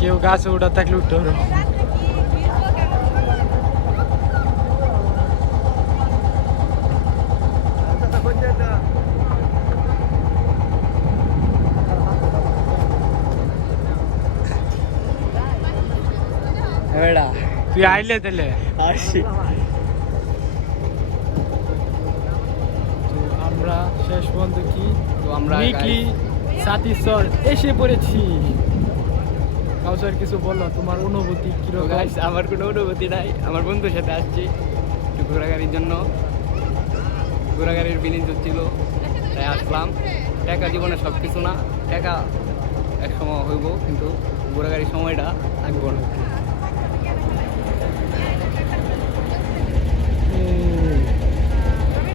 কেউ গাছে ওঠা থাকলে উঠতে পারো। তুই আইলে তাহলে আসি। তো আমরা শেষ পর্যন্ত কি তো আমরা উইকলি সাতিশ্বর এসে পড়েছি। কাউসার কিছু বলো, তোমার অনুভূতি কিরকম? গাইস আমার কোনো অনুভূতি নাই, আমার বন্ধুর সাথে আসছি একটু ঘোরাঘুরির জন্য। ঘোরাঘুরির ফিলিংস হচ্ছিল, তাই আসলাম। টাকা জীবনে সব কিছু না, টাকা এক সময় হইব কিন্তু ঘোরাঘুরির সময়টা থাকবো না।